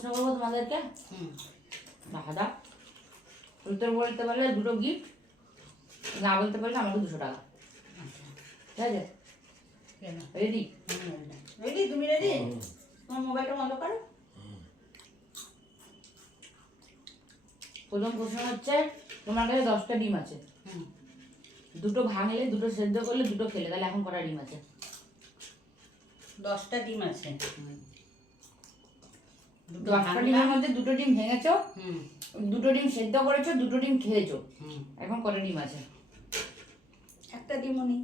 প্রশ্ন করবো তোমাদেরকে। দাদা উত্তর বলতে পারলে 2টো গিফট, না বলতে পারলে আমাকে 200 টাকা। ঠিক আছে? রেডি? রেডি? তুমি রেডি? তোমার মোবাইলটা বন্ধ করো। প্রথম প্রশ্ন হচ্ছে, তোমার কাছে 10টা ডিম আছে, 2টো ভাঙলে, 2টো সেদ্ধ করলে, 2টো খেলে, তাহলে এখন কটা ডিম আছে? 10টা ডিম আছে। 10টা ডিমের মধ্যে 2টো ডিম ভেঙেছো, 2টো ডিম সেদ্ধ করেছো, 2টো ডিম খেয়েছো, এখন কটা ডিম আছে? একটা ডিমও নেই।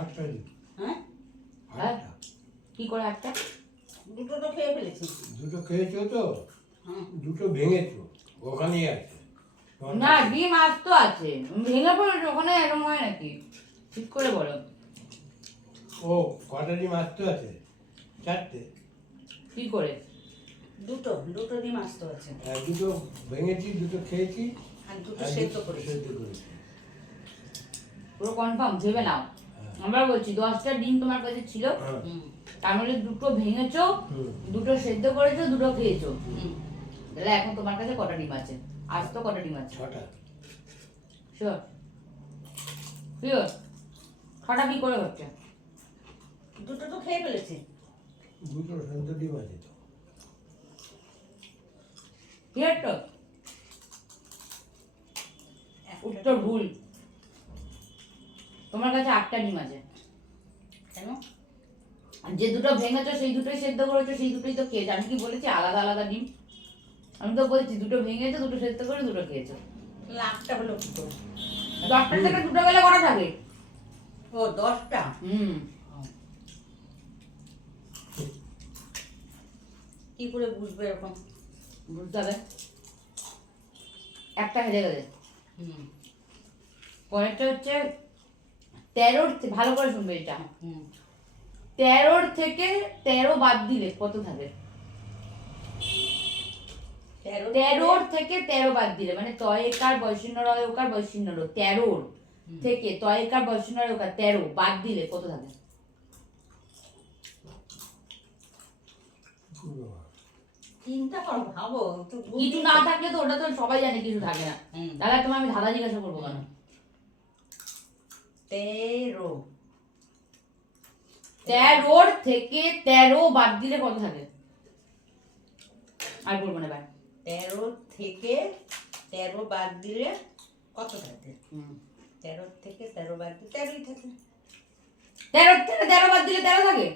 8টা ডিম। হ্যাঁ? হ্যাঁ? কি করে একটা? 2টো তো খেয়ে ফেলেছি। 2টো খেয়েছো তো, 2টো ভেঙেছো, ওখানেই আছে। না, ডিম আজ তো আছে, ভেঙে পড়েছে ওখানে, এরকম হয় নাকি? ঠিক করে বলো। ও কটা ডিম আস্ত আছে? 4টে। কি করে? দুটো ডিম আস্ত আছে। 2টো ভেঙেছি, 2টো খেয়েছি, আর 2টো সেদ্ধ করেছি। সেদ্ধ করেছি। পুরো কনফার্ম, ভেবে নাও। আমরা বলছি 10টা ডিম তোমার কাছে ছিল, তার মধ্যে 2টো ভেঙেছো, 2টো সেদ্ধ করেছো, 2টো খেয়েছো, তাহলে এখন তোমার কাছে কটা ডিম আছে? আজ তো কটা ডিম আছে? 6টা। শিওর? শিওর? 6টা কি করে হচ্ছে? 2টো তো খেয়ে ফেলেছি। 2টো সেদ্ধ ডিম আছে তো। ক্লিয়ার তো? উত্তর ভুল। তোমার কাছে 8টা ডিম আছে। কেন? যে 2টো ভেঙেছো সেই 2টোই সেদ্ধ করেছো, সেই 2টোই তো খেয়েছো। আমি কি বলেছি আলাদা আলাদা ডিম? আমি তো বলছি 2টো ভেঙেছো, 2টো সেদ্ধ করে, 2টো খেয়েছো। লাখটা হলো কি করে? 10টা থেকে 2টো গেলে কটা থাকে? ও 10টা। কি করে বুঝবে এরকম? বুঝতে হবে। একটা হেরে গেলে। পরেরটা হচ্ছে 13, ভালো করে শুনবে এটা। 13 থেকে 13 বাদ দিলে কত থাকে? 13 থেকে 13 বাদ দিলে, মানে তয়কার বয়সিন্য রয়কার বয়সিন্য র, 13 থেকে তয়কার বয়সিন্য রয়কার 13 বাদ দিলে কত থাকে? চিন্তা করো, ভাবো। কিছু না থাকলে তো ওটা তো সবাই জানে কিছু থাকে না, তাহলে তোমার আমি ধাঁধা জিজ্ঞাসা করবো কেন? 13 13 থেকে 13 বাদ দিলে কত থাকে? আর বলবো না ভাই। 13 থেকে 13 বাদ দিলে কত থাকে? 13 থেকে 13 বাদ দিলে 13ই থাকে। 13 থেকে 13 বাদ দিলে 13 থাকে?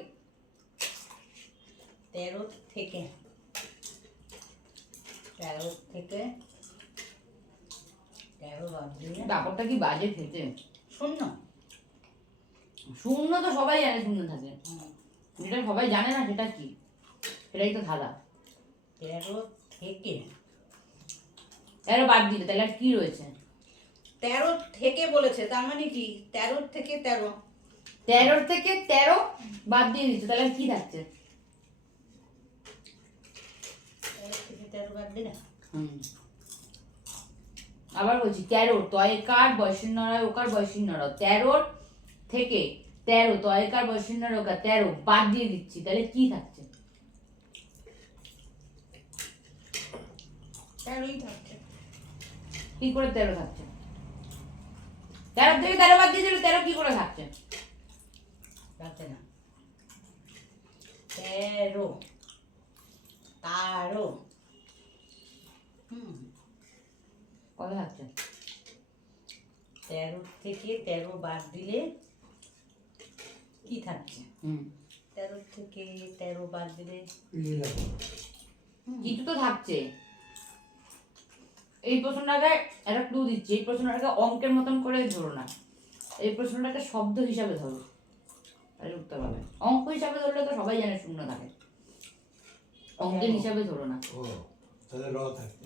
13 থেকে 13 বাদ দিলে ব্যাপারটা কি বাজে খেতে? শূন্য। শূন্য তো সবাই জানে শূন্য থাকে, যেটা সবাই জানে না সেটা কি? সেটাই তো ধাঁধা। 13 থেকে 13 বাদ দিলে তাহলে আর কি রয়েছে? 13 থেকে বলেছে, তার মানে কি? 13 থেকে 13 13 থেকে 13 বাদ দিয়ে দিচ্ছে, তাহলে আর কি থাকছে? 13 থেকে 13 বাদ দিলে আবার বলছি 13 তয়কার বয়সিন্য রয় ওকার বয়সিন্য র, 13 থেকে 13 তয়কার বয়সিন্য রয় ওকার 13 বাদ দিয়ে দিচ্ছি, তাহলে কি থাকছে? 13ই থাকছে। কি করে 13 থাকছে? 13 থেকে 13 বাদ দিয়ে দিলে 13 কি করে থাকছে? থাকছে না। 13 কত থাকছে? 13 থেকে 13 বাদ দিলে কি থাকছে? 13 থেকে 13 বাদ দিলে কিছু তো থাকছে। এই প্রশ্নটাকে একটা ক্লু দিচ্ছি, এই প্রশ্নটাকে অঙ্কের মতন করে ধরো না, এই প্রশ্নটাকে শব্দ হিসাবে ধরো, তাহলে উত্তর পাবে। অঙ্ক হিসাবে ধরলে তো সবাই জানে শূন্য থাকে, অঙ্কের হিসাবে ধরো না। ও তাহলে র থাকছে।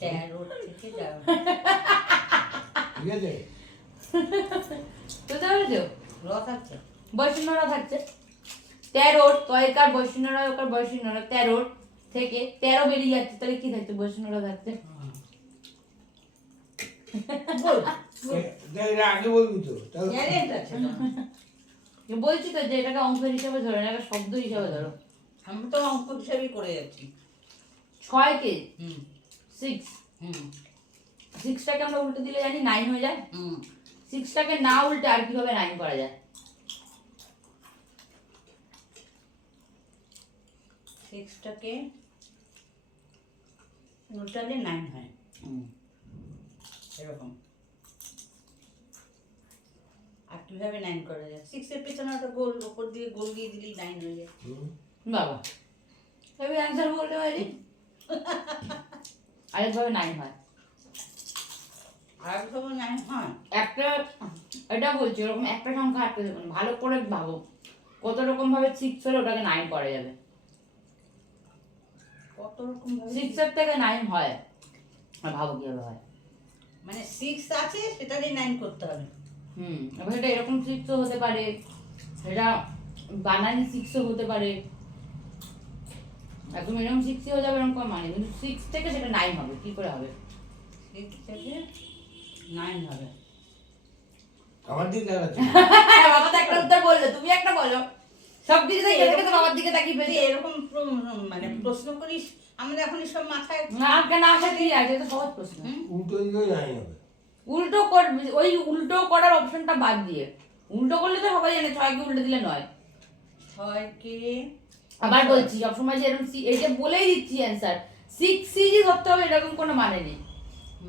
13 থেকে যাও। ঠিক আছে? বুঝতে পেরেছো? র থাকছে। বৈষ্ণরা থাকছে 13 তয়কার বৈষ্ণরা ওকার বৈষ্ণরা 13 থেকে 13 বেরিয়ে যাচ্ছে, তাহলে কি থাকছে? বৈষ্ণরা থাকছে। বল। আগে বলবি তো। গ্যারেন্ট আছে তো। বলছি তো যে এটাকে অঙ্ক হিসাবে ধরে না, এটাকে শব্দ হিসাবে ধরো। আমি তো অঙ্ক হিসাবেই করে যাচ্ছি। 6 কে হুম 6, হুম 6টাকে আমরা উল্টে দিলে জানি 9 হয়ে যায়। হুম 6টাকে না উল্টে আর কিভাবে 9 করা যায়? 6টাকে উল্টালে 9 হয়, এরকম। আর কিভাবে 9 করা যায়? 6 এর পেছনে একটা গোল, উপর দিয়ে গোল দিয়ে দিলেই 9 হয়ে যায়। বাবা, তবে অ্যান্সার বলতে পারি আরেকভাবে 9 হয়। আর ভাবে 9 হয়। একটা, এটা বলছি এরকম একটা সংখ্যা আটকে দেবেন, ভালো করে ভাবো কত রকম ভাবে 6 হলে ওটাকে 9 করা যাবে। কত রকম ভাবে 6 এর থেকে 9 হয়, আর ভাবো কিভাবে হয়। মানে 6 আছে সেটারই 9 করতে হবে। এবার এটা এরকম 6ও হতে পারে, এটা বানানি 6ও হতে পারে, একদম এরকম 6 হয়ে যাবে এরকম মানে, কিন্তু 6 থেকে সেটা 9 হবে, কি করে হবে? 6 থেকে 9 হবে। আমার দিকে দেখাচ্ছে বাবা তো একটা উত্তর বললো, তুমি একটা বলো। সব কিছু দেখে দেখে তো বাবার দিকে তাকিয়ে তুই ফেলছে। এরকম মানে প্রশ্ন করিস, আমরা এখন সব মাথায় না কেন আসা কি আছে, তো সহজ প্রশ্ন। উল্টো দিকেও জানি হবে। উল্টো কর, ওই উল্টো করার অপশনটা বাদ দিয়ে, উল্টো করলে তো সবাই জানে 6 কে উল্টে দিলে 9। 6 কে আবার বলছি সবসময় যে এরকম এই যে বলেই দিচ্ছি অ্যান্সার 6 সিরিজ ধরতে হবে এরকম কোনো মানে নেই।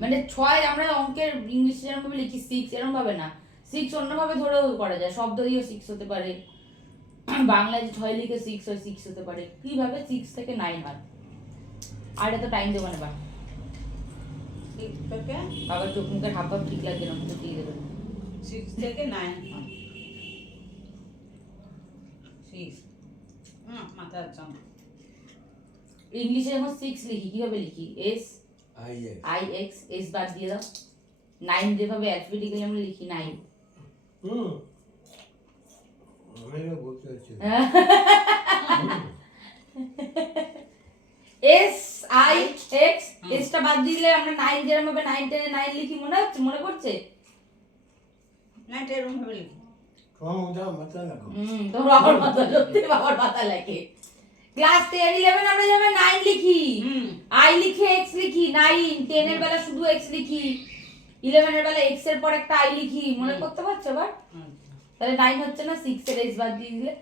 মানে 6 আমরা অঙ্কের ইংলিশে যেরকম ভাবে লিখি 6 এরকম ভাবে না, 6 অন্যভাবে ধরেও করা যায়, শব্দ দিয়ে 6 হতে পারে, বাংলায় যে 6 লিখে 6 হয় 6 হতে পারে, কিভাবে 6 থেকে 9 হয়। আর এত টাইম দেবো না, 6 থেকে বাবার চোখ মুখের হাব ভাব ঠিক লাগছে না, মুখে দিয়ে দেবেন। 6 থেকে 9 হয়। 6 মাথা চাম। ইংলিশে যখন 6 লিখি কিভাবে লিখি? এস আইয়ে আই এক্স, এস বাদ দিয়ে দাও। 9 যেভাবে অ্যালফাবেটিক্যালি আমরা লিখি 9। আমিও বলতে চাচ্ছি এস আই এক্স, এসটা বাদ দিলে আমরা 9 যেরকম ভাবে 9 10 9 লিখি, মনে হচ্ছে, মনে পড়ছে? না এটা এরকম ভাবে লিখি। তোমার মাথা লাগো তোর বাবার মাথা, সত্যি বাবার মাথা লাগে। ক্লাস 10 11 আমরা যাবে 9 লিখি, আই লিখে এক্স লিখি 9, 10 এর বেলা শুধু এক্স লিখি, 11 এর বেলা এক্স এর পর একটা আই লিখি, মনে করতে পারছো এবার? তাহলে 9 হচ্ছে না, 6 এর এস বাদ দিয়ে দিলে।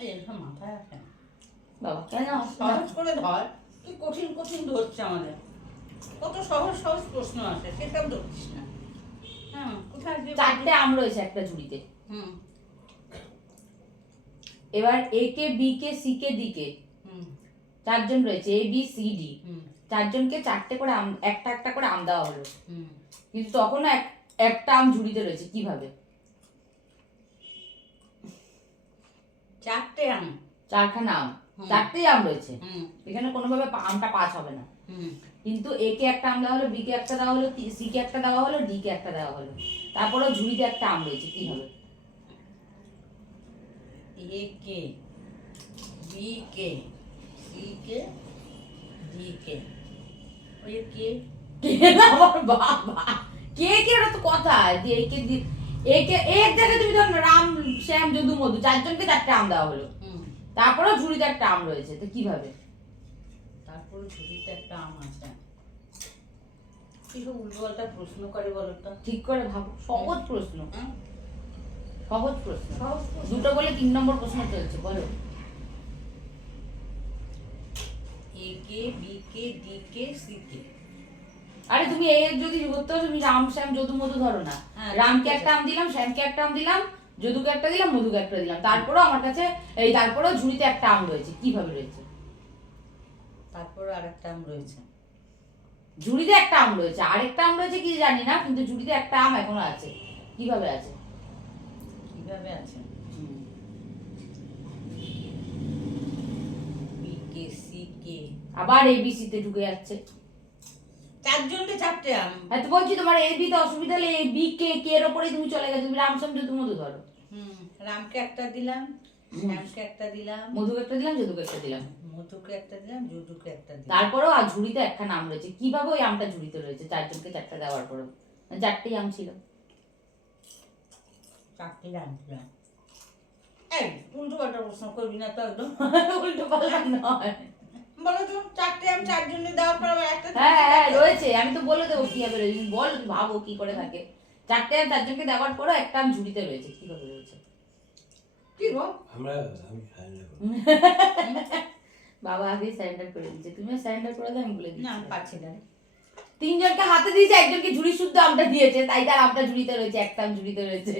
এই এরকম মাথায় আসে না। বাবা কেন সহজ করে ধর, কি কঠিন কঠিন ধরছে আমাদের। কত সহজ সহজ প্রশ্ন আসে, সেসব ধরছিস না। কোথায় যে 4টে আম রয়েছে একটা ঝুড়িতে, হুম এবার এ K B K C K D কে হুম 4 জন রয়েছে, এ বি সি ডি, হুম 4 জনকে 4টে করে আম, একটা একটা করে আম দেওয়া হলো, হুম কিন্তু তখনও একটা আম ঝুড়িতে রয়েছে, কিভাবে? 4টে আম। 4খানা আম, 4টেই আম রয়েছে, এখানে কোনোভাবে আমটা 5 হবে না, কিন্তু এ কে একটা আম দেওয়া হলো, বি কে একটা দেওয়া হলো, সি কে একটা দেওয়া হলো, ডি কে একটা দেওয়া হলো, তারপরেও ঝুড়িতে একটা আম রয়েছে, কিভাবে? এ K B K C K D কে ওই কে আমার বাবা, কে কে ওটা তো কথা যে একে একে এক জায়গায় তুমি ধরো রাম শ্যাম যদু মধু 4 জনকে 4টে আম দেওয়া হলো, তারপরেও ঝুড়িতে একটা আম রয়েছে, তো কিভাবে? তারপর ঝুড়িতে একটা আম আছে। কি সব উল্টোপাল্টা প্রশ্ন করে বলো তো? ঠিক করে ভাবো, সহজ প্রশ্ন, সহজ প্রশ্ন, সহজ প্রশ্ন। দুটো বলে 3 নম্বর প্রশ্ন চলছে, বলো। এ K B K D K C K. আরে তুমি এই যদি ধরতে হয়, তুমি রাম শ্যাম যদু মধু ধরো না, রামকে একটা আম দিলাম, শ্যামকে একটা আম দিলাম, যদুকে একটা দিলাম, মধুকে একটা দিলাম, তারপরেও আমার কাছে এই তারপরেও ঝুড়িতে একটা আম রয়েছে, কিভাবে রয়েছে? তারপর আরেকটা আম রয়েছে। ঝুড়িতে একটা আম রয়েছে, আরেকটা আম রয়েছে কি জানি না, কিন্তু ঝুড়িতে একটা আম এখনো আছে, কিভাবে আছে? কিভাবে আছে? বি কে সি কে আবার এবিসি তে ঢুকে যাচ্ছে। 4 জনকে 4টে আম। হ্যাঁ তো বলছি তোমার এ বি তে অসুবিধা হলে এ বি কে কে এর উপরেই তুমি চলে গেছো, তুমি রাম শ্যাম যদু মধু ধরো। রামকে একটা দিলাম, শ্যামকে একটা দিলাম, মধুকে একটা দিলাম, যদুকে একটা দিলাম, মধুকে একটা দিলাম, যদুকে একটা দিলাম। তারপরেও আর ঝুড়িতে একটা নাম রয়েছে, কিভাবে ওই আমটা ঝুড়িতে রয়েছে 4 জনকে 4টা দেওয়ার পরেও? 4টেই আম ছিল। 4টে আম দিলাম। এই উল্টো পাল্টা প্রশ্ন করবি না তো একদম। উল্টো পাল্টা নয়। বলো তো, চারটে আমি চারজনে দেওয়ার পর আবার একটা হ্যাঁ হ্যাঁ রয়েছে, আমি তো বলে দেবো কিভাবে রয়েছে, বল ভাবো কি করে থাকে। 4টে আম 4জনকে দেওয়ার পরও একটা আম ঝুড়িতে রয়েছে, কিভাবে রয়েছে? কি গো? আমি সাহায্য করি। বাবা আগে স্যারেন্ডার করে দিয়েছে, তুমিও স্যারেন্ডার করে দাও, আমি বলে না দিচ্ছি। আমি পাচ্ছি না। 3জনকে হাতে দিয়েছে, একজনকে ঝুড়ি শুদ্ধ আমটা দিয়েছে, তাই তার আমটা ঝুড়িতে রয়েছে, একটা আম ঝুড়িতে রয়েছে।